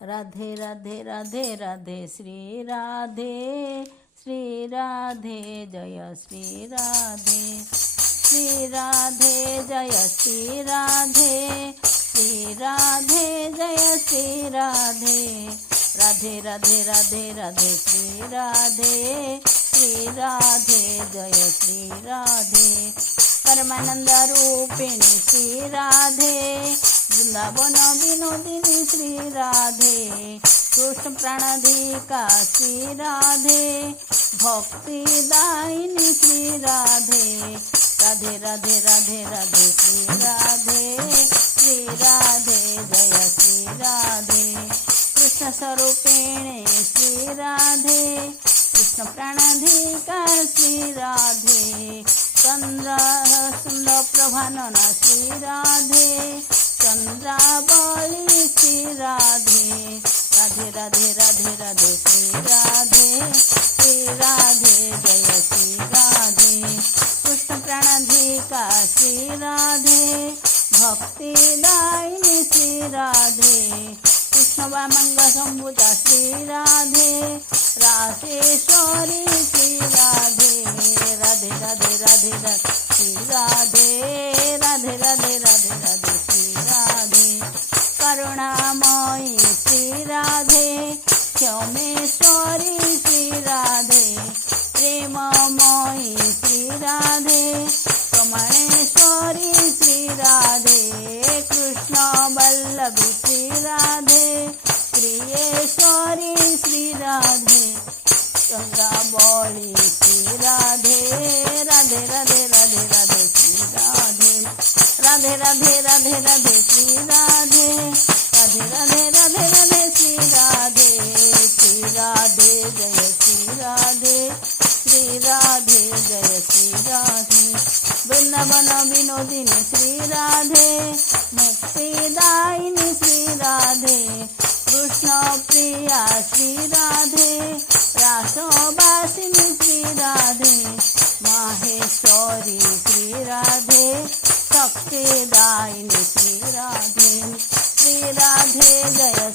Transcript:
राधे राधे राधे राधे श्री राधे श्री राधे जय श्री राधे श्री राधे जय श्री राधे श्री राधे जय श्री राधे राधे राधे राधे राधे श्री राधे जय श्री राधे परमानंद रूपिणी श्री राधे वृंदावन विनोदिनी श्री राधे कृष्ण प्राणाधिका श्री राधे भक्तिदायिनी श्री राधे राधे राधे राधे राधे श्री राधे जय श्री राधे कृष्ण स्वरूपिणी श्री राधे कृष्ण प्राणाधिका श्री राधे चंद्र सुंदर प्रभानन श्री राधे चंद्रावली श्री राधे राधे राधे राधे राधे श्री राधे जय श्री राधे कृष्ण प्राणाधिका श्री राधे भक्तिदायिनी श्री राधे कृष्ण वामंग संभूता श्री राधे रासेश्वरी श्री राधे राधे राधे राधे राधे श्री राधे राधे राधे राधे राधे श्री राधे करुणामयी श्री राधे क्षमेश्वरी श्री राधे प्रेममयी श्री राधे कमणेश्वरी श्री राधे कृष्ण वल्लभी श्री राधे प्रियेश्वरी श्री राधे चंद्रावली श्री राधे राधे राधे राधे राधे श्री राधे राधे राधे राधे राधे श्री राधे राधे राधे राधे राधे श्री राधे जय श्री राधे जय श्री राधे वृंदावन विनोदिनी श्री राधे मुक्तिदायिनी श्री राधे कृष्ण प्रिया श्री राधे रासोबासिनी श्री राधे माहेश्वरी श्री राधे शक्तिदायिनी श्री राधे जय